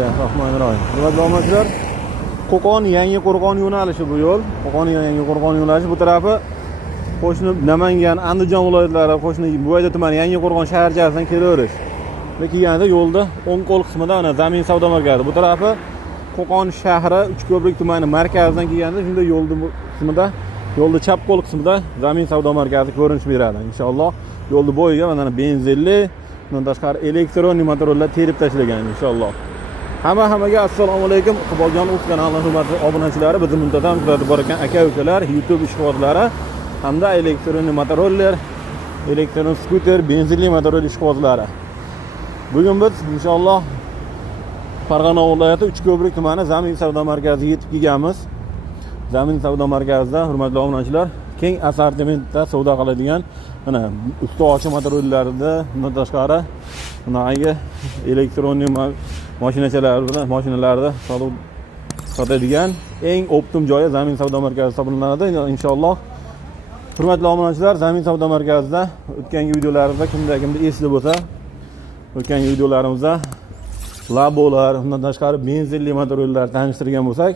Bismillahirrohmanirrohim. Hurmatli obunachilar, Qo'qon yangi Qo'rg'on yo'nalishi bu yo'l. Qo'qon yangi Qo'rg'on yo'nalishi bu tarafi qo'shni Namangan, Andijon viloyatlari, qo'shni Buvayda tumani yangi Qo'rg'on shaharchasidan kelaverish. Va kelganda yo'lda o'ng qo'l qismida ana Zamin savdo markazi. Bu tarafi Qo'qon shahri Uchko'prik tumani markazidan kelganda shunda yo'lda qismida, yo'lda chap qo'l qismida Zamin savdo markazi ko'rinish beradi. Inshaalloh yo'lda bo'yiga mana benzinli, bundan tashqari elektron motorlar terib tashlagan inshaalloh. Hammaga assalomu alaykum. Iqboljon o'z kanalining hurmatli obunachilari, bizni muntazam kuzatib borgan aka-ukalar, YouTube ishqibozlari hamda elektron motorlar, elektron skuter, benzinli motorlar ishqibozlari. Bugun biz inshaalloh Farg'ona viloyati Uchko'prik tumani Zamin savdo markaziga yetib kelganmiz. Zamin savdo markazida hurmatli obunachilar, keng assortimentda savdo qiladigan mana usti ochiq motorlarida, bundan tashqari bunaqangi elektron mashinalarda sotadigan eng optim joyi Zamin savdo markazi hisoblanadi. Inshaalloh hurmatli obunachilar, Zamin savdo markazida o'tgangi videolarimizda kimda esli bo'lsa, o'tgangi videolarimizda labolar, undan tashqari benzinli motorlar tanishtirgan bo'lsak,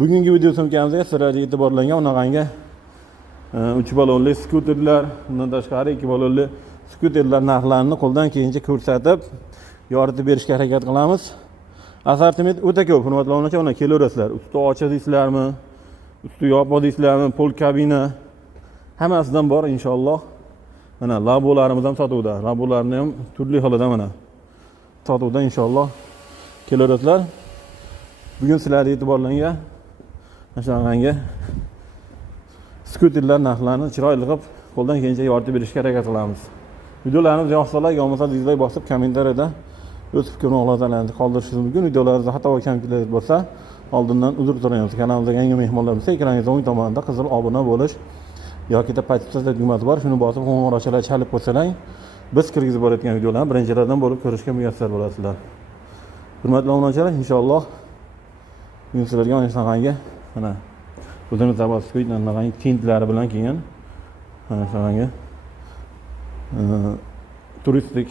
bugungi video syomkamizga sizlarga e'tiborlangan unaqangi 3 ballonli skuterlar, undan tashqari 2 ballonli skuterlar narxlarini qo'ldan kelgancha ko'rsatib, yoritib berishga harakat qilamiz. Assortiment o'ta ko'p, hurmatli obunachilar, mana kelaverasizlar. Usti ochiq deysizlarmi, usti yopiq deysizlarmi, pol kabina hammasidan bor inshaalloh. Mana labolarimiz ham sotuvda. Labolarni ham turli xilda mana sotuvda inshaalloh kelaverasizlar. Bugun sizlarga e'tiborlangan shunaqangi skuterlar narxlarini chiroyli qilib qo'ldan kelgancha yoritib berishga harakat qilamiz. Videolarimiz yoqsa, yo'lmasa dizlayk bosib kommentariyada o'z fikr va mulohazalaringizni qoldirishingiz mumkin. Videolarimizda xato va kamchiliklar bo'lsa, oldindan uzr so'raymiz. Kanalimizga yangi mehmonlar bo'lsa, ekraningizning o'ng tomonida qizil obuna bo'lish yoki podpisatsiya tugmasi bor. Shuni bosib, qo'ng'iroqchalar chalib qo'ysalar, biz kirgizib borayotgan videolarni birinchilardan bo'lib ko'rishga muyassar bo'lasizlar. Hurmatli obunachilar, inshaalloh bugun sizlarga mana shunaqangi mana o'zimiz zavodskiy narxi tintlari bilan kelgan mana shunaqangi turistik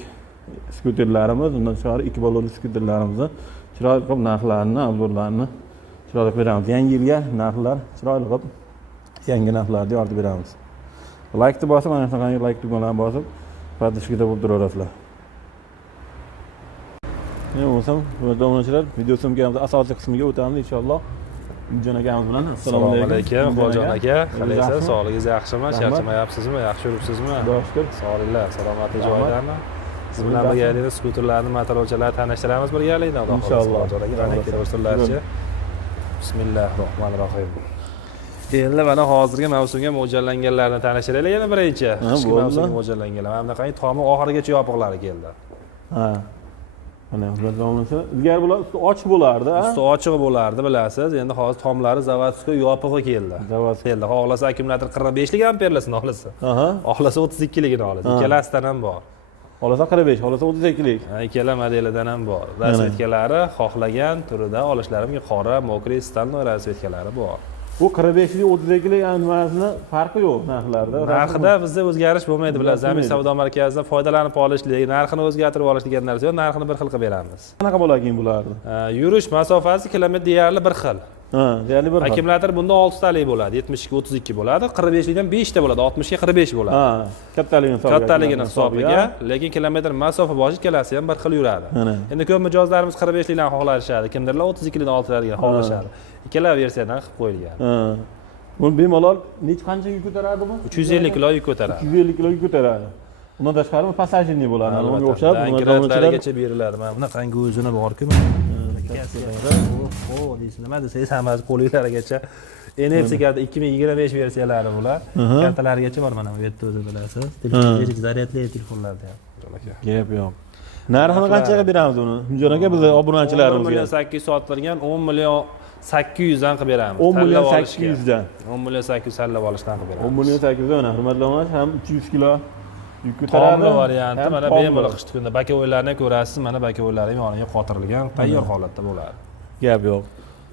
skuterlarimiz, undan tashqari 2 ballonli skuterlarimizni chiroyli qilib narxlarini, obzorlarini chiroyli qilib beramiz. Yangi yilga narxlar chiroyli qilib yangi narxlarni yoritib beramiz. Like bosib, mana shunaqangi like tugmalarini bosib, podpishkada bo'lib turaverasizlar. Men bo'lsam, hurmatli obunachilar, video syomkamizning asosiy qismiga o'tamiz inshaalloh. Jon akamiz bilan. Assalomu alaykum. Iqboljon aka, qalaysiz? Sog'ligingiz yaxshimi? Charchamayapsizmi? Yaxshi yuribsizmi? Xudo shukr. Sog'liklar, salomatlik joylarmi? Siz bilan birgalikda skuterlarni, motorlarni tanishtiramiz birgalikda. Inshaalloh. Jon aka, qanday kelaversinlarchi? Bismillahirrohmanirrohim. Endi mana hozirgi mavsumga mo'ljallanganlarni tanishtiraylik yana birinchi. Qishki mavsumga mo'ljallanganlar. Mana bunaqangi tomi oxirigacha yopiqlari keldi. Ha. Mana hurmatli obunachilar, ilgari bular usti ochiq bo'lardi, ha? Usti ochiq bo'lardi, bilasiz. Endi hozir tomlari zavodskiy yopig'i keldi. Keldi. Xohlasa akkumulyator 45 lik amperlasini olasa. Xohlasa 32 ligini oladi. Ikkalasidan ham bor. Xohlasa 45, xohlasa 32 lik. Ikkala modelidan ham bor. Rasvetkalari xohlagan turida olishlari mumkin. Qora, mokriy, standart rasvetkalari bor. Bu 45 lik, 32 lik animasini farqi yo'q narxlarda. Narxida bizda o'zgarish bo'lmaydi, bilasiz. Zamin savdo markazida foydalanib olishlik, narxini o'zgartirib olish degan narsa yo'q. Narxini bir xil qilib beramiz. Qanaqa bo'larkin bularni? Yurish masofasi kilometr deyarli bir xil. Deyarli bir xil. Akkumulyator bunda 6 talik bo'ladi, 70 ga 32 bo'ladi, 45 likdan 5 ta bo'ladi, 60 ga 45 bo'ladi. Kattaligini hisobiga, lekin kilometr masofa boshi ikkalasi ham bir xil yuradi. Endi ko'p mijozlarimiz 45 likdan xohlashadi, kimdirlar 32 likdan oltiradigan xohlashadi. Ikkala versiyadan qilib qo'yilgan. Bu bemalol qancha yuk ko'taradi bu? 350 kilo yuk ko'taradi. 350 kilo yuk ko'taradi. Undan tashqari passajirli bo'ladi. Unga o'xshab gradlargacha beriladi. Mana bunaqangi o'zini bor-ku. O, deysiz, nima desangiz hammasi qo'linglargacha. NFC-ga 2025 versiyalari bular. Kartalargacha bor mana bu yerda o'zi bilasiz. Telefonga zaryadli telefonlarda ham. Gap yo'q. Narxini qanchaga beramiz uni? Jon aka, biz obunachilarimizga 1 million 800 sotilgan, 10 million 800 dan qilib beramiz. 10 million 800 dan. 10 million 800 tanlab olishdan qilib beramiz. 10 million 800 dan, hurmatli obunachilar, ham 300 kilo yuk ko'taradi. Tomli varianti mana bemalol qish kunda bakovoylarni ko'rasiz, mana bakovoylar ham yoniga qotirilgan, tayyor holatda bo'ladi. Gap yo'q.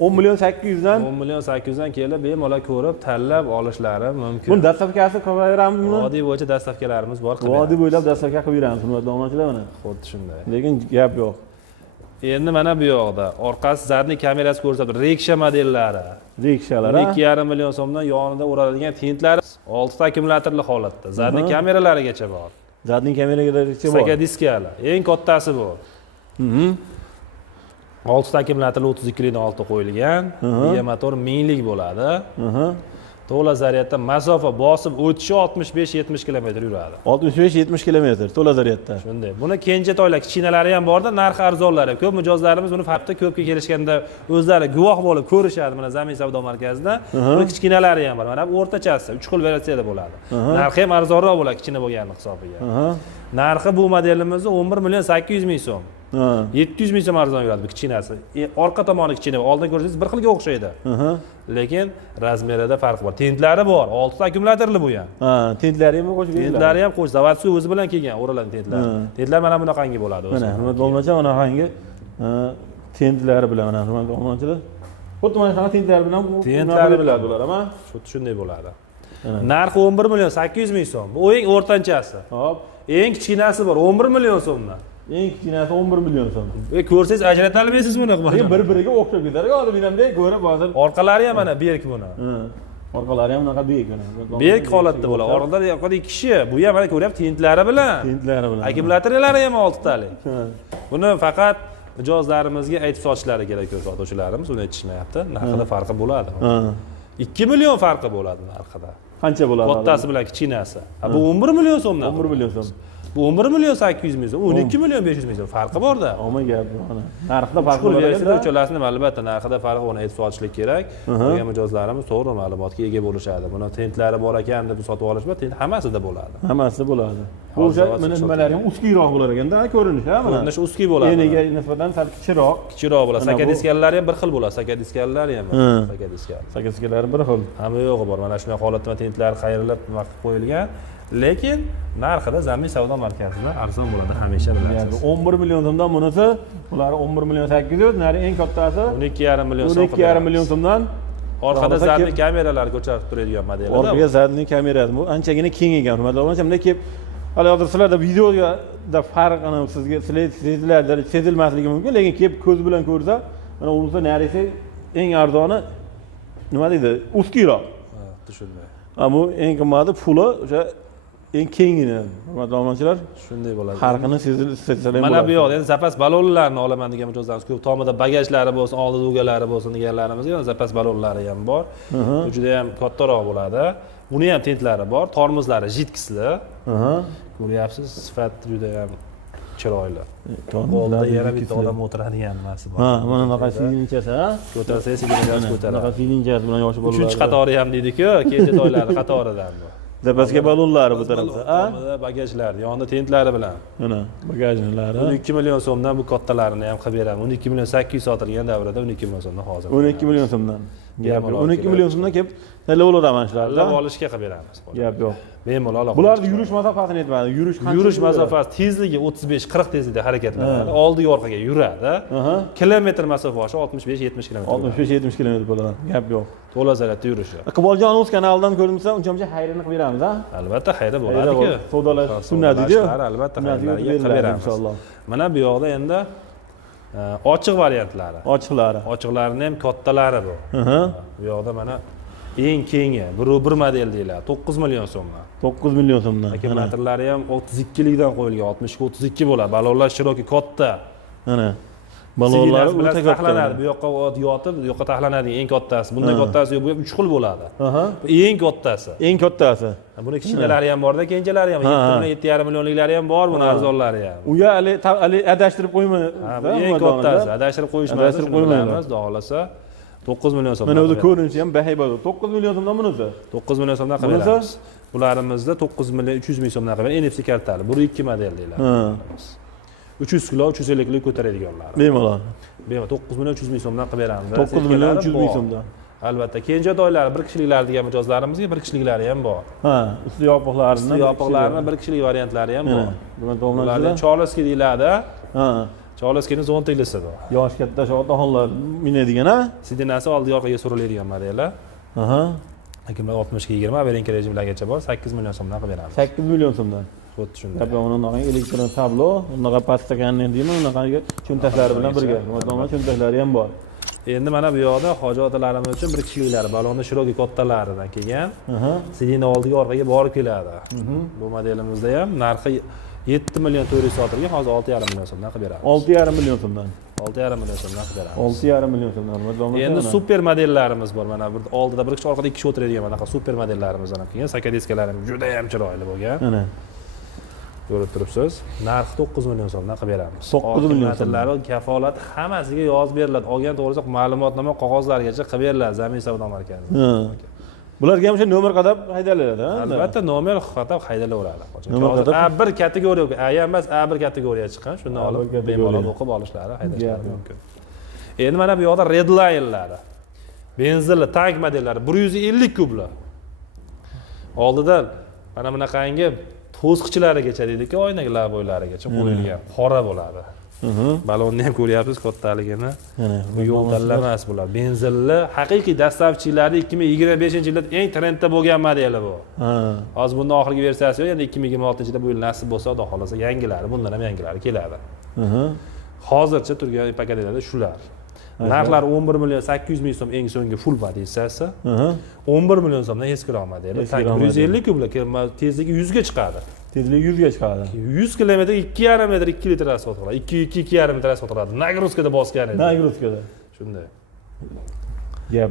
10 million 800 dan 10 million 800 dan kelib bemalol ko'rib tanlab olishlari mumkin. Buni dastavkasi qilib beramizmi buni? Vodiy bo'yicha dastavkalarimiz bor. Vodiy bo'ylab dastavka qilib beramiz, hurmatli obunachilar mana. Xuddi shunday. Lekin gap yo'q. Endi mana bu yoqda orqasi zadniy kamerasi ko'rsatib, Reksha modellari. Rekshalar, 2,5 million so'mdan yonida o'raladigan tintlari 6 ta akkumulyatorli holatda. Zadniy kameralarigacha bor. Zadniy kameralarigacha bor. Saka diskali. Eng kattasi bu. 6 ta akkumulyatorli 32 likdan olti qo'yilgan. Biya motor 1000 lik bo'ladi. To'la zaryadda masofa bosib o'tishi 65-70 km yuradi. 65-70 km to'la zaryadda. Shunday. Buni kenja toylar, kichkinalari ham borda, narxi arzonlari. Ko'p mijozlarimiz buni faqat ko'pga kelishganda o'zlari guvoh bo'lib ko'rishadi. Mana Zamin savdo markazida. Bu kichkinalari ham bor. Mana bu o'rtachasi 3 xil versiyada bo'ladi. Narxi ham arzonroq bo'ladi kichkina bo'lgani hisobiga. Narxi bu modelimizni 11 million 800 ming so'm. 700 ming so'm arzon yuradi bu kichkinasi. Orqa tomoni kichkina, oldin ko'rsangiz bir xilga o'xshaydi. Lekin razmerida farq bor. Tentlari bor. 6 ta akkumulyatorli bu ham. Tentlari ham qo'shib kelgan. Tentlari ham qo'sh, zavodskiy o'zi bilan kelgan, o'ralgan tentlar. Tentlar mana bunaqangi bo'ladi o'zi. Mana hurmatli obunachilar, bunaqangi tentlari bilan mana hurmatli obunachilar. Xuddi mana shunaqa tentlari bilan bu tentlari bilan bo'ladi, ama shunday bo'ladi. Narxi 11 million 800 ming so'm. Bu eng o'rtanchasi. Hop. Eng kichkinasi bor 11 million so'mdan. Eng kichkinasi 11 million so'm. Ko'rsangiz ajrata olmaysiz buni. Bir-biriga o'xshab ketadi. Hozir menamda ko'rib hozir. Orqalari ham mana berk buni. Orqalari ham bunaqa berk mana. Berk holatda bo'ladi. Orqada yoqada ikki kishi. Bu ham mana ko'ryapsiz tentlari bilan. Tentlari bilan. Akkumulyatorlari ham 6 talik. Buni faqat mijozlarimizga aytib sotishlari kerak ko'p sotuvchilarimiz, uni aytishmayapti. Narxida farqi bo'ladi. 2 million farqi bo'ladi narxida. Qancha bo'ladi? Kattasi bilan kichkinasi. Bu 11 million so'mdan. 11 million so'm. Bu 11 million 800 ming so'm, 12 million 500 ming so'm farqi bor-da. Omma gap bu. Narxida farq bor ekan. Uchalasini albatta narxida farqi buni aytib solishlik kerak. Bo'lgan mijozlarimiz to'g'ri ma'lumotga ega bo'lishadi. Buni tentlari bor ekan deb sotib olishma, tent hammasida bo'ladi. Hammasida bo'ladi. Bu mana nimalari ham uskiyroq bo'lar ekanda, ko'rinishi, ha mana. Ko'rinishi uskiy bo'ladi. Eniga nisbatan sal kichikroq. Kichikroq bo'ladi. Saka diskalari ham bir xil bo'ladi. Saka diskalari ham bor. Saka diskal. Saka diskalari bir xil. Hamma yo'g'i bor. Mana shunday holatda tentlari qayrilib vaqt qo'yilgan. Lekin narxida Zamin savdo markazida arzon bo'ladi hamisha bilasiz. 11 million so'mdan bunisi, ular 11 million 800, nari eng kattasi 12,5 million so'm. 12,5 million so'mdan orqada zadniy kameralar ko'rsatib turadigan modelda. Orqaga zadniy kamera, bu anchagina keng ekan. Hurmatli obunachilar, bunday kelib hali hozir sizlarda videoda farqini sizga sezilmasligi mumkin, lekin kelib ko'z bilan ko'rsa, mana unisi narisi eng arzoni nima deydi? Uskiyroq. Ha, tushundim. Bu eng qimmati puli o'sha eng kengini, hurmatli obunachilar, shunday bo'ladi. Farqini sezilsa ham mana bu yoqda endi zapas balonlarni olaman degan mijozlarimiz ko'p. Tomida bagajlari bo'lsin, oldida ugalari bo'lsin deganlarimizga zapas balonlari ham bor. Bu juda ham kattaroq bo'ladi. Buni ham tentlari bor, tormozlari jidkisli. Ko'ryapsiz, sifat juda ham chiroyli. Qo'lda yana bitta odam o'tiradigan narsa bor. Ha, mana bunaqa silinchasi, ha? Ko'tarsangiz silinchasi ko'taradi. Bunaqa silinchasi bilan yoshi bolalar. 3-qatori ham deydi-ku, kenja to'ylari qatoridan bu. Zapaska balonlari bu tarafda. Tomida bagajlar, yonida tentlari bilan. Mana bagajlari. 12 million so'mdan bu kattalarini ham qilib beraman. 12 million 800 sotilgan davrida 12 million so'mdan hozir. 12 million so'mdan. Gap yo'q. 12 million so'mdan kelib tanlayveraman shularni. Tanlab olishga qilib beramiz. Gap yo'q. Bemalol olib. Bularni yurish masofasini aytmadi. Yurish masofasi tezligi 35-40 tezlikda harakatlanadi. Oldiga orqaga yuradi. Kilometr masofasi 65-70 km. 65-70 km bo'ladi. Gap yo'q. To'la zaryadda yurishi. Iqboljonov kanalidan ko'rinsa, uncha xayrini qilib beramiz, ha? Albatta xayri bo'ladi-ku. Savdolash sunnatiga. Albatta xayrlarga qilib beramiz inshaalloh. Mana bu yoqda endi ochiq variantlari. Ochiqlarini ham kattalari bu. Bu yoqda mana eng kengi 1 model deyiladi. 9 million so'mdan. 9 million so'mdan. Akkumulyatorlari ham 32 likdan qo'yilgan, 60 ga 32 bo'ladi. Balonlar shiroki katta. Mana balonlar o'ta katta. Taxlanadi. Bu yoqqa yotib, bu yoqqa taxlanadi eng kattasi. Bundan kattasi yo'q, bu ham 3 xil bo'ladi. Bu eng kattasi. Eng kattasi. Buni kichkinalari ham bor-da, kenjalari ham, 7,5 millionliklari ham bor, buni arzonlari ham. Uya hali adashtirib qo'yma. Eng kattasi, adashtirib qo'yishmaydi, shuni bilamiz, xudo xolasa. 9 million so'm. Mana o'zi ko'rinishi ham bahaybat. 9 million so'mdan bunisi. 9 million so'mdan qilib beramiz. Bularimizni 9 million 300 ming so'mdan qilib beramiz. NFC kartali. Bu 2 model deyiladi. 300 kilo, 350 kilo ko'taradiganlar. Bemalol. 9 million 300 ming so'mdan qilib beramiz. 9 million 300 ming so'mdan. Albatta, kenja to'ylari, bir kishiliklar degan mijozlarimizga bir kishiliklari ham bor. Ha, usti yopiqlarini bir kishilik variantlari ham bor. Bularni Charleski deyiladi. Ha. Charleskini zo'ntiklisi bu. Yosh katta otaxonlar minadigan, ha? Sidinasi oldi orqaga suriladigan modeli. Aha. Lekin 60 ga 20 berinki rejimlargacha bor, 8 million so'mdan qilib beramiz. 8 million so'mdan. xuddi shunday. Tabii unaqa elektron tablo, unaqa pastakanni deymi, unaqa cho'ntaklari bilan birga. Mana cho'ntaklari ham bor. Endi mana bu yoqda hoji otalarimiz uchun bir kishiliklari, balonni shiroki kattalaridan kelgan. Sidina oldiga orqaga borib keladi. Bu modelimizda ham narxi 7 million 400 sotilgan, hozir 6,5 million so'mdan qilib beramiz. 6,5 million so'mdan. 6,5 million so'mdan qilib beramiz. 6,5 million so'mdan. Endi super modellarimiz bor. Mana bir oldida bir kishi, orqada ikki kishi o'tiradigan mana shunaqa super modellarimiz ham kelgan. Sakadiskalari juda ham chiroyli bo'lgan. Mana ko'rib turibsiz. Narxi 9 million so'mdan qilib beramiz. 9 million so'mlari kafolat hammasiga yozib beriladi. Olgan to'g'risi ma'lumotnoma qog'ozlargacha qilib beriladi Zamin savdo markazi. Bularga ham o'sha nomer qadab haydaladi, ha? Albatta nomer qadab haydalaveradi. Hozir A1 kategoriya, A emas, A1 kategoriya chiqqan. Shundan olib bemalol o'qib olishlari, haydashlari mumkin. Endi mana bu yoqda Redline'lari. Benzinli tank modellari 150 kubli. Oldida mana bunaqangi to'sqichilarigacha deylik, oynalar bo'ylarigacha qo'yilgan, qora bo'ladi. Balonni ham ko'ryapsiz kattaligini. Bu yo'l tanlamas bular. Benzinli, haqiqiy dastlabchilarni 2025-yilda eng trendda bo'lgan modeli bu. Hozir bundan oxirgi versiyasi yo'q, endi 2026-yilda bu yil nasib bo'lsa, xudo xolasa yangilari, bundan ham yangilari keladi. Hozircha turgan paketlarda shular. Narxlari 11 million 800 ming so'm eng so'nggi full modelsiyasi. 11 million so'mdan eskiroq modeli. 150 kubli, tezligi 100 ga chiqadi. Tezligi 100 ga chiqadi. 100 km 2,5 metr 2 litr sotiladi. 2,5 metr sotiladi. Nagruzkada bosgan edi. Nagruzkada. Shunday.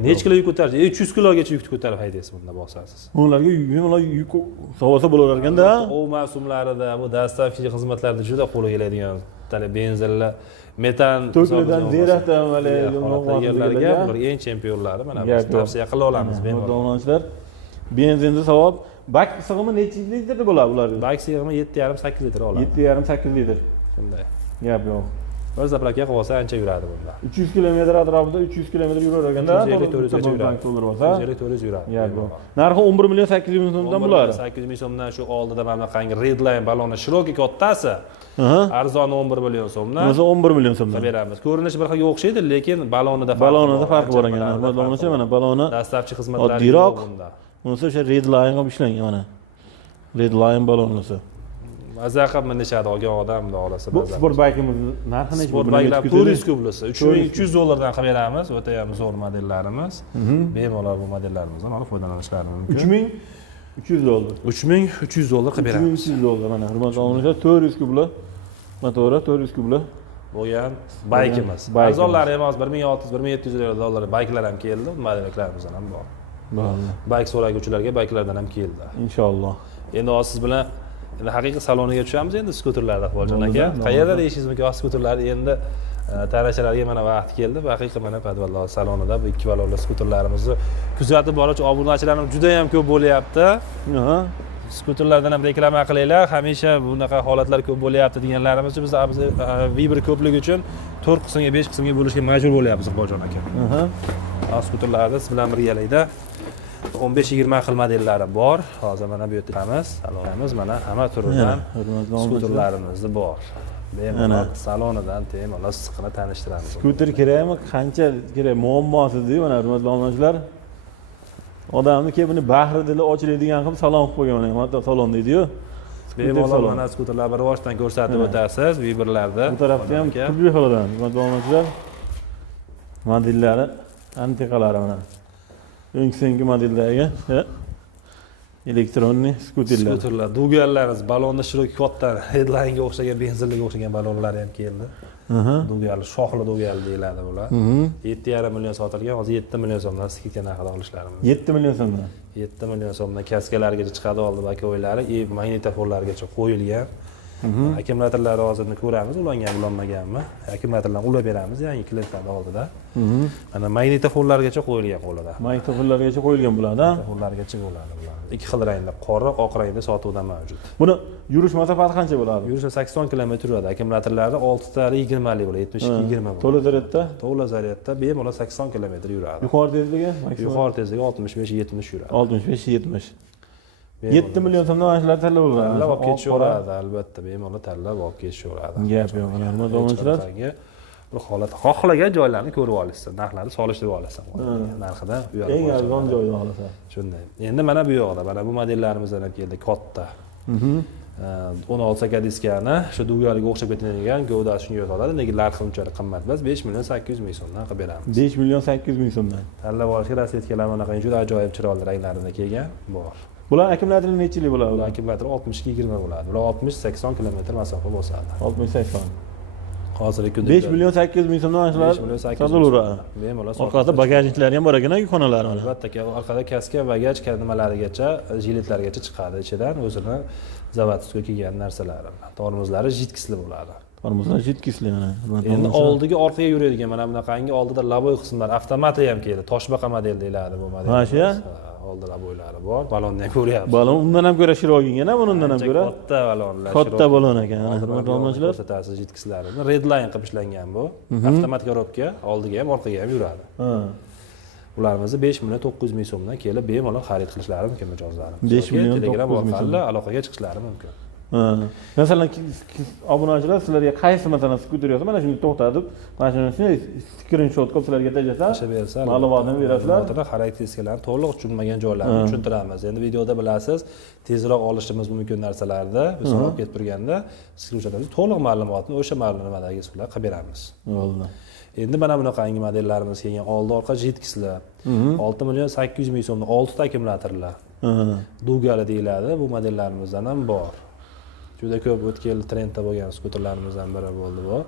Necha kilo yuk ko'tarasiz? 300 kilogacha yuk ko'tarib haydaysiz bunda bosasiz. Ularga yuk savosa bo'lar ekanda. O mavsumlarida bu dastlabki xizmatlarda juda qo'l keladigan benzinli metan to'klidan zeratdan yerlarga bular eng chempionlari. Mana biz tavsiya qila olamiz bemalol. Benzinli savob. Bak sig'imi necha litr bo'ladi bular? Bak sig'imi 7,5-8 litr oladi. 7,5-8 litr. Shunday. Gap yo'q. Bir zapravka qilib olsa ancha yuradi bunda. 300 kilometr atrofida 300 kilometr yurar-ekanda, 400 yuradi. 400 yuradi. Gap yo'q. Narxi 11 million 800 ming so'mdan bo'ladi. 800 ming so'mdan shu oldida mana bunaqangi Redline baloni shiroki kattasi. Arzon 11 million so'mdan. O'zi 11 million so'mdan beramiz. Ko'rinishi bir xilga o'xshaydi, lekin balonida farqi bor ekan. Balonicha mana baloni dastlabchi xizmatlari yo'q bunda. Bunisi o'sha Redline ham ishlangan mana. Redline balonlisi. Maza qilib minishadi olgan odam xudo xolasa. Bu Sportbike'imiz narxi necha? Sportbike'lar 400 kublisi. 3,300 dollardan qilib beramiz. O'ta ham zo'r modellarimiz. Bemalol bu modellarimizdan olib foydalanishlari mumkin. 3,300 dollar. 3,300 dollar qilib beramiz. 3,300 dollar mana. Hurmatli obunachilar, 400 kubli motori, 400 kubli bo'lgan baykimiz. Arzonlari ham hozir 1600-1700 dollar bayklar ham keldi. Modellarimizdan ham bor. Bayk so'raguvchilarga bayklardan ham keldi. Inshaalloh. Endi hozir siz bilan haqiqiy saloniga tushamiz endi skuterlarda Iqboljon aka. Qayerda deyishingiz mumkin, skuterlarni endi tanishlarga mana vaqti keldi. Haqiqiy mana podvallar salonida bu ikki balonli skuterlarimizni kuzatib boruvchi obunachilarimiz juda ham ko'p bo'lyapti. Skuterlardan ham reklama qilinglar. Hamisha bunaqa holatlar ko'p bo'lyapti deganlarimiz uchun biz Viber ko'pligi uchun 4 qismga 5 qismga bo'lishga majbur bo'lyapmiz Iqboljon aka. Skuterlarda siz bilan birgalikda 15-20 xil modellari bor. Hozir mana bu yerda salonimiz mana hamma turidan skuterlarimiz bor. Bemalol salonidan bemalol siqini tanishtiramiz. Skuter kerakmi? Qancha kerak? Muammosiz-ku mana hurmatli obunachilar. Odamni kelib buni bahri dili ochiladigan qilib salon qilib qo'ygan mana hatto salon deydi-yu. Bemalol mana skuterlarni rivojdan ko'rsatib o'tasiz Viberlarda. Bu tarafda ham turli xildan hurmatli obunachilar. Modellari antiqalari mana. Eng so'nggi modeldagi elektronli skuterlar. Dugallarimiz, balonni shiroki katta, Redline'ga o'xshagan, benzinliga o'xshagan balonlar ham keldi. Dugal, shoxli dugal deyiladi bular. 7,5 million sotilgan, hozir 7 million so'mdan skidka narxida olishlari mumkin. 7 million so'mdan. 7 million so'mdan kaskalargacha chiqadi oldi bakoylar, magnitofonlargacha qo'yilgan. Akkumulyatorlarni hozirni ko'ramiz, ulangan, ulanmaganmi? Akkumulyatorlarni ulab beramiz yangi klientlarning oldida. Mana magnitofonlargacha qo'yilgan qo'lida. Magnitofonlargacha qo'yilgan bo'ladi, ha? Magnitofonlargacha bo'ladi bular. Ikki xil rangda, qora, oq rangda sotuvda mavjud. Buni yurish masofasi qancha bo'ladi? Yurishi 80 km yuradi. Akkumulyatorlarda 6 tari 20 lik bo'ladi, 72-20 bo'ladi. To'la zaryadda? To'la zaryadda bemalol 80 km yuradi. Yuqori tezligi? Yuqori tezligi 65-70 yuradi. 65-70. 7 million so'mdan mashlar tanlab bo'ladi. Tanlab olib ketishaveradi, albatta, bemalol tanlab olib ketishaveradi. Gap yo'q, mana do'monchilar. Bir holat xohlagan joylarni ko'rib olasiz, narxlarni solishtirib olasiz. Narxida u yoqda. Eng arzon joyni olasan. Shunday. Endi mana bu yoqda, mana bu modellarimizdan ham keldi, katta. 16 saka diskani shu Dugaliga o'xshab ketadigan gavdasi shunga soladi, lekin narxi unchalik qimmat emas, 5 million 800 ming so'mdan qilib beramiz. 5 million 800 ming so'mdan. Tanlab olishga rasvetkalar bunaqa juda ajoyib chiroyli ranglarida kelgan bor. Bular akkumulyatori necha yillik bo'ladi? Bular akkumulyatori 60-20 bo'ladi. Bular 60-80 kilometr masofa bosadi. 60-80. Hozirgi kunda 5 million 800 ming so'mdan shular sotilaveradi. Bemalol. Orqada bagajniklari ham bor ekan, yukxonalari mana. Albatta, orqada kaska, bagaj, nimalarigacha, jiletlargacha chiqadi ichidan, o'zini zavodskiy kelgan narsalari. Tormozlari jitkisli bo'ladi. Tormozlar jitkisli mana. Endi oldiga orqaga yuradigan mana bunaqangi oldida laboy qismlar, avtomati ham keldi. Toshbaqa model deyiladi bu model. Ha, shu. Oldi laboylari bor. Balonni ham ko'ryapsiz. Balon undan ham ko'ra shiroyigina, bundan ham ko'ra. Katta balonlar. Katta balon ekan. Hurmatli ko'rsatasiz jitkislarini. Redline qilib ishlangan bu. Avtomat korobka, oldiga ham, orqaga ham yuradi. Ularimizni 5 million 900 ming so'mdan kelib bemalol xarid qilishlari mumkin mijozlar. 5 million Telegram orqali aloqaga chiqishlari mumkin. Masalan, obunachilar sizlarga qaysi masalan skuter yo'sa, mana shuni to'xtatib, mana shuni skrinshot qilib sizlarga tajasa, ma'lumotni berasizlar. Xarakteristikalarni to'liq tushunmagan joylarini tushuntiramiz. Endi videoda bilasiz, tezroq olishimiz mumkin narsalarda biz so'rab ketib turganda skrinshotda to'liq ma'lumotni o'sha ma'lumotdagi usullar qilib beramiz. Bo'ldi. Endi mana bunaqangi modellarimiz kelgan, oldi orqa jitkislar. 6 million 800 ming so'mdan 6 ta akkumulyatorlar. Dugali deyiladi, bu modellarimizdan ham bor. Juda ko'p o'tgan yil trendda bo'lgan skuterlarimizdan biri bo'ldi bu.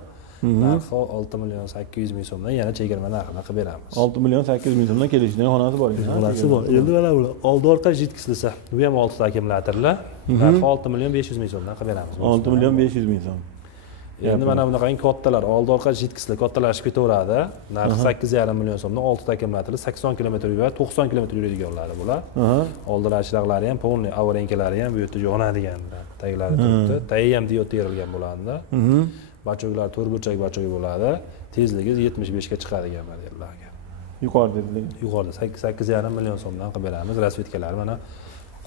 Narxi 6 million 800 ming so'mdan yana chegirma narxida qilib beramiz. 6 million 800 ming so'mdan kelishgan xonasi bor ekan. Xonasi bor. Endi mana bular oldi orqa jitkislisa, bu ham 6 ta akkumulyatorlar. Narxi 6 million 500 ming so'mdan qilib beramiz. 6 million 500 ming so'm. Endi mana bunaqangi kattalar, oldi orqa jitkislar kattalashib ketaveradi. Narxi 8,5 million so'mdan 6 ta akkumulyatorli 80 km yuradi, 90 km yuradiganlar bular. Oldilari chiroqlari ham, polni avarenkalari ham bu yerda yonadiganlar. Taglari turibdi. Tayi ham diod terilgan bo'ladi. Bachoklar to'rtburchak bachok bo'ladi. Tezligi 75 ga chiqadigan modellarga. Yuqorida 8,5 million so'mdan qilib beramiz. Rasvetkalari mana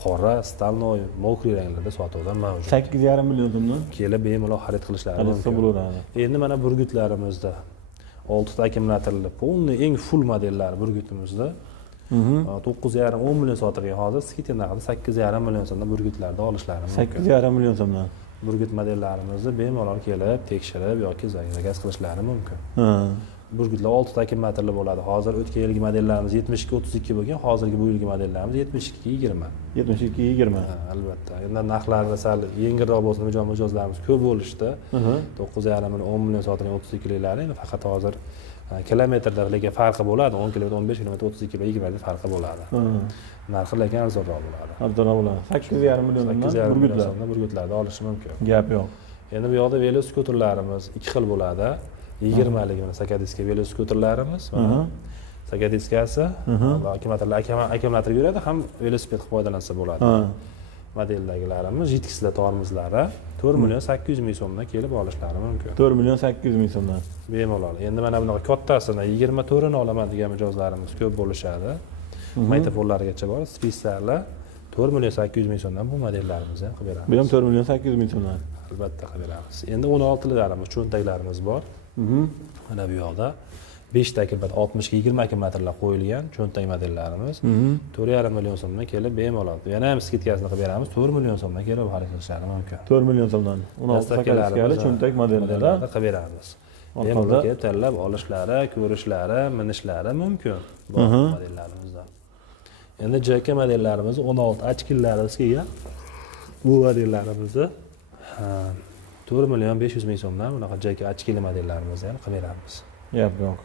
qora, stalnoy, mokriy ranglarda sotuvdan mavjud. 8,5 million so'mdan kelib bemalol xarid qilishlari mumkin. Endi mana burgutlarimizda 6 ta akkumulyatorli, polni eng full modellari burgutimizda. 9,5-10 million sotilgan hozir skitin narxida 8,5 million so'mdan burgutlarda olishlari mumkin. 8,5 million so'mdan. Burgut modelllarimizni bemalol kelib, tekshirib yoki zakaz qilishlari mumkin. Burgutlar 6 ta akkumulyatorli bo'ladi. Hozir o'tgan yilgi modellarimiz 72-32 bo'lgan, hozirgi bu yilgi modellarimiz 72-20. 72-20. Albatta. Endi narxlari sal yengilroq bo'lsa, mijozlarimiz ko'p bo'lishdi. 9,5 million, 10 million sotilgan 32-liklar endi faqat hozir kilometrlar lekin farqi bo'ladi. 10 km, 15 km, 32 va 20 farqi bo'ladi. Narxi lekin arzonroq bo'ladi. Arzonroq bo'ladi. 8,5 milliondan burgutlarda olish mumkin. Gap yo'q. Endi bu yoqda velosipedlarimiz 2 xil bo'ladi. 20 lik mana sakadiska velosipedlarimiz, mana sakadiskasi, akkumulyator yuradi, ham velosiped qilib foydalansa bo'ladi. Modeldagilarimiz jitkislar tormozlari 4 million 800 ming so'mdan kelib olishlari mumkin. 4 million 800 ming so'mdan. Bemalol. Endi mana bunaqa kattasini 24 ni olaman degan mijozlarimiz ko'p bo'lishadi. Maytafonlarigacha bor, spitsarlar 4 million 800 ming so'mdan bu modellarimizni ham qilib beramiz. Bu ham 4 million 800 ming so'mdan. Albatta qilib beramiz. Endi 16 liklarimiz, cho'ntaklarimiz bor. Mana bu yoqda 5 ta akkumulyator 60-20 akkumulyatorlar qo'yilgan cho'ntak modellarimiz 4,5 million so'mdan kelib bemalol. Yana ham skitkasini qilib beramiz, 4 million so'mdan kelib xarid qilishlari mumkin. 4 million so'mdan 16 sakadiskali cho'ntak modellarida qilib beramiz. Bemalol kelib tanlab olishlari, ko'rishlari, minishlari mumkin bu modellarimizda. Endi JK modellarimiz 16 ochkilarimiz kelgan. Bu modellarimizni 4 million 500 ming so'mdan bunaqa JK ochkili modellarimizni ham qilib beramiz. Yo'q.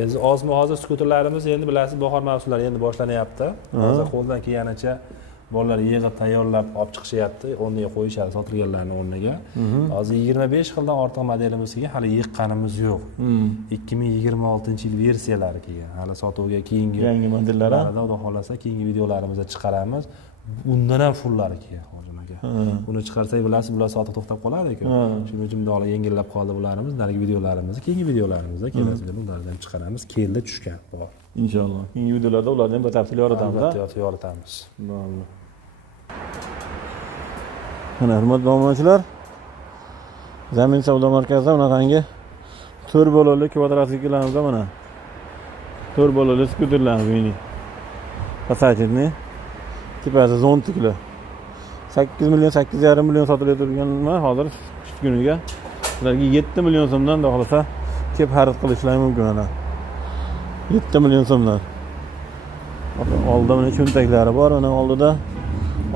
Endi hozir skuterlarimiz endi bilasiz, bahor mavsumlari endi boshlanyapti. Hozir qo'ldan kelganicha bolalar yig'ib tayyorlab olib chiqishyapti, o'rniga qo'yishadi sotilganlarning o'rniga. Hozir 25 xildan ortiq modelimiz kelgan, hali yiqqanimiz yo'q. 2026-yil versiyalari kelgan. Hali sotuvga keyingi yangi modellarni xudo xolasa keyingi videolarimizda chiqaramiz. Undan ham fullari kelgan hozir aka. Buni chiqarsak bilasiz, bular sotuv to'xtab qoladi-ku. Shuning uchun bunday yengillab qoldi bularimiz. Narigi videolarimizda, keyingi videolarimizda kelasi ulardan chiqaramiz. Keldi tushgan bor. Inshaalloh. Keyingi videolarda ularni ham batafsil yoritamiz. Albatta yoritamiz. Bo'ldi. Mana hurmatli obunachilar, Zamin savdo markazida bunaqangi 4 bolali kvadrotsikllarimiz mana. 4 bolali skuterlarimiz mini. Passatni tipasi zontikli. 8 million 8,5 million sotilayotib turganman hozir qish kuniga. Sizlarga 7 million so'mdan da xolasa kelib xarid qilishlari mumkin ana. 7 million so'mdan. Oldida mana cho'ntaklari bor, ana oldida.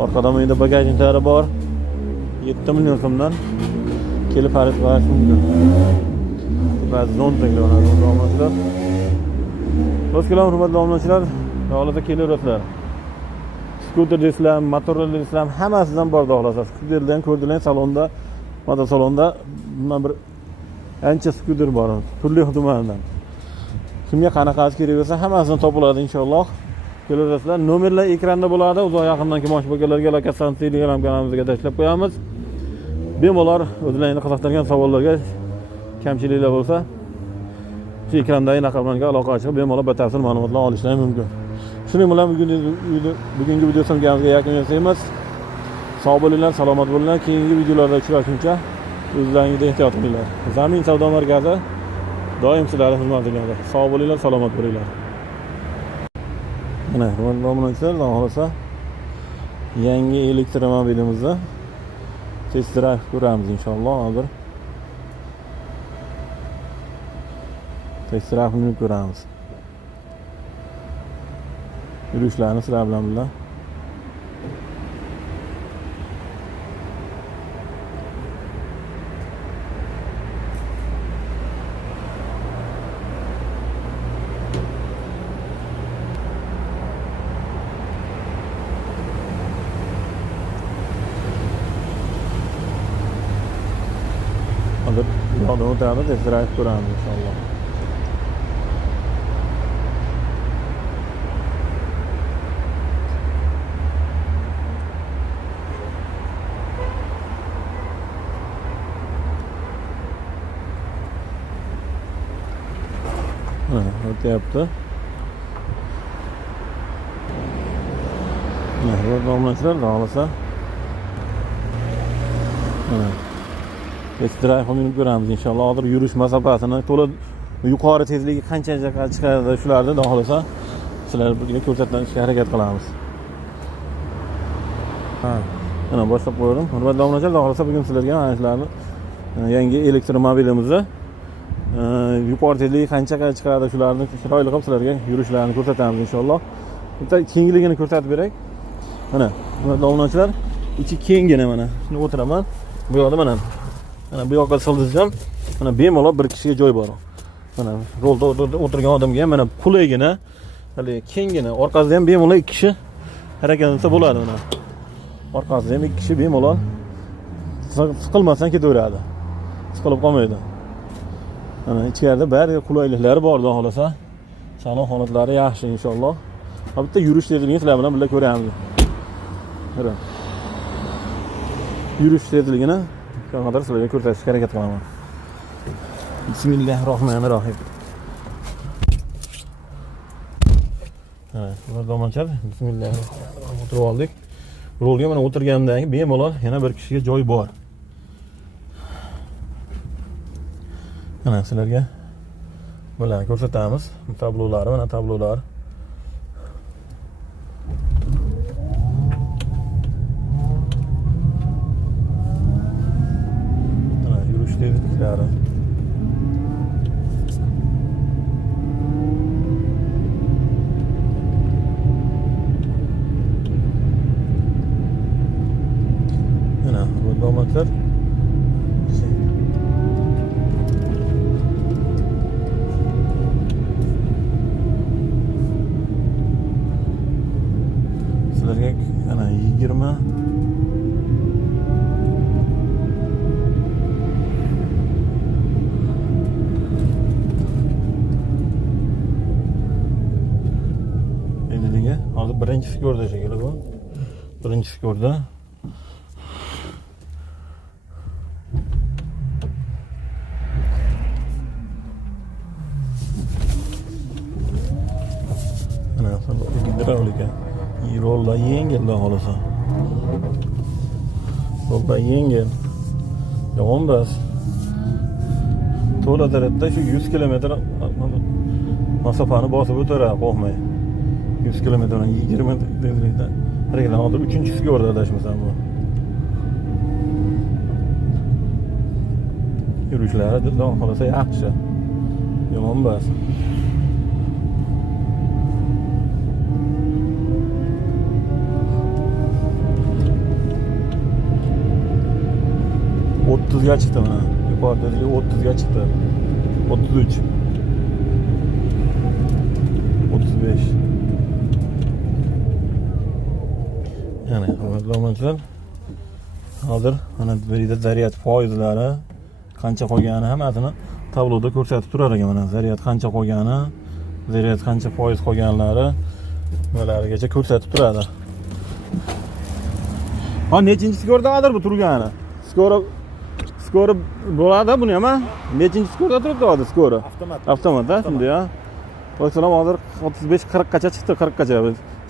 Orqada mana bagajniklari bor. 7 million so'mdan kelib xarid qilish mumkin. Ba'zi zo'ntaklar onalar. Do'stlar, hurmatli obunachilar, hozirda kelaverasizlar. Skuter deslam, motorlar deslam, hammasidan bor xolos. Skuterdan ko'rdilar salonda, motor salonda nima bir ancha skuter bor, turli tumandan. Kimga qanaqasi kerak bo'lsa, hammasidan topiladi inshaalloh. Kelaverasizlar. Nomerlar ekranda bo'ladi. Uzoq yaqindan kelmoqchi bo'lganlarga lokatsiyani Telegram kanalimizga tashlab qo'yamiz. Bemalol o'zlaringizni qiziqtirgan savollarga kamchiliklar bo'lsa, shu ekrandagi raqamlarga aloqa qilib bemalol batafsil ma'lumotlar olishlari mumkin. Shuning bilan bugungi video so'ngimizga yakun yasaymiz. Sog' bo'linglar, salomat bo'linglar. Keyingi videolarda uchrashguncha o'zlaringizga ehtiyot qilinglar. Zamin savdo markazi doim sizlarning xizmatingizda. Sog' bo'linglar, salomat bo'linglar. Mana obunachilar, xohlasa yangi elektromobilimizni test drive ko'ramiz inshaalloh hozir. Test drive'ni ko'ramiz. Yurishlarni sizlar bilan birga. Hozir yo'lda o'tiramiz, test drive ko'ramiz inshaalloh. O'tyapti. Mana bu obunachilar xohlasa. Mana test drive'ni ko'ramiz inshaalloh. Hozir yurish masofasini to'liq yuqori tezligi qancha chiqadi shularni xohlasa sizlar birga ko'rsatishga harakat qilamiz. Mana boshlab qo'ydim. Hurmatli obunachilar, xohlasa bugun sizlarga mana shularni yangi elektromobilimizni yuqori tezligi qancha chiqadi shularni chiroyli qilib sizlarga yurishlarini ko'rsatamiz inshaalloh. Bitta kengligini ko'rsatib beray. Mana hurmatli obunachilar, ichi kengina mana. Shuni o'tiraman. Bu yoqda mana bu yoqqa sildizsam, mana bemalol bir kishiga joy bor. Mana rolda o'tirgan odamga ham mana qulaygina, hali kengina, orqasida ham bemalol 2 kishi harakatlansa bo'ladi mana. Orqasida ham 2 kishi bemalol siqilmasdan ketaveradi. Siqilib qolmaydi. Mana ichkarida bari qulayliklari bor, xudo xolasa. Salon holatlari yaxshi inshaalloh. Bitta yurish tezligini sizlar bilan birga ko'ramiz. Mana yurish tezligini qanaqadir sizlarga ko'rsatishga harakat qilaman. Bismillahirrohmanirrohim. Mana do'monchar, bismillahirrohmanirrohim. O'tirib oldik. Rolga mana o'tirganimdan keyin bemalol yana bir kishiga joy bor. Mana sizlarga bularni ko'rsatamiz. Tablolari, mana tablolar. Mana yurish tezliklari. Mana bu domatlar. Ana 20 Endi hozir birinchi skorda shekilli bu. Birinchi skorda. Ana gidravlika. Rollar yengil da xolasa. Rollar yengil. Yo'g'on bas. To'la tarafda shu 100 kilometr masofani bosib o'tiradi, qo'rqmay. 100 kilometrdan 20 tezlikda harakatlanadi. 3-chi skorda adashmasam bu. Yurishlari xudo xolasa yaxshi. Yomon emas. Ga chiqdi mana. Yuqoridagi 30 ga chiqdi. 33. 35. Yana hozir hozir mana bu yerda zaryad foizlari qancha qolgani hammasini tabloda ko'rsatib turar ekan mana. Zaryad qancha qolgani, zaryad qancha foiz qolganlari nimalarigacha ko'rsatib turadi. Ha, nechinchi skordadir bu turgani? Skori bo'ladi buni ham. Nechinchi skorda turibdi hozir skori? Avtomat-da shunday ha. Qo'ysalam hozir 35-40 gacha chiqdi, 40 gacha.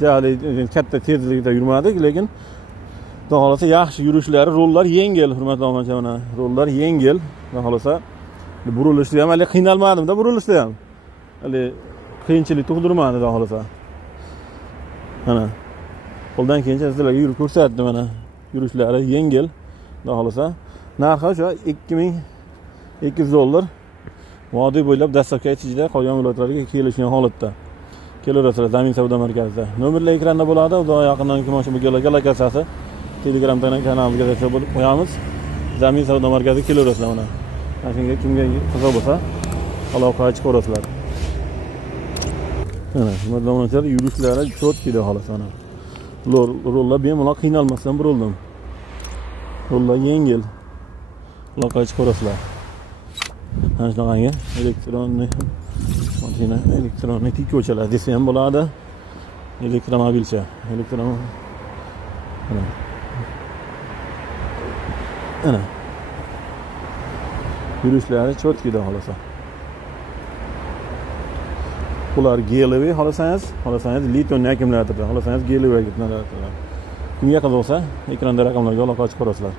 Jali katta tezlikda yurmadik, lekin xudo xolasa yaxshi yurishlari, rollar yengil, hurmatli omoncha mana. Rollar yengil. Xudo xolasa burilishda ham hali qiynalmadim-da burilishda ham. Hali qiyinchilik tug'dirmadi xudo xolasa. Mana. Qo'ldan kelgancha sizlarga yurib ko'rsatdim mana. Yurishlari yengil, xudo xolasa. Narxi o'sha $2200. Vodiy bo'ylab dastlabki aytishda qolgan viloyatlarga kelishgan holatda. Kelaverasizlar Zamin savdo markazida. Nomerlar ekranda bo'ladi. Xudo yaqindan tomosha bo'lganlarga lokatsiyasi Telegram kanaliga bo'lib qo'yamiz. Zamin savdo markaziga kelaverasizlar mana. Shunga kimga qiziq bo'lsa, aloqaga chiqaverasizlar. Mana, hurmatli yurishlari cho'tkida xolos mana. Rollar bemalol qiynalmasdan burildim. Rollar yengil. Aloqaga chiqaverasizlar. Mana shunaqangi elektronik ko'chalar desa ham bo'ladi. Elektromobilcha, ana. Yurishlari cho'tkida xolosa. Ular gelivi xolasangiz liton akkumulyatorda, xolasangiz gelivi ketadi. Kimga qiziq bo'lsa, ekranda raqamlarga aloqa chiqarasizlar.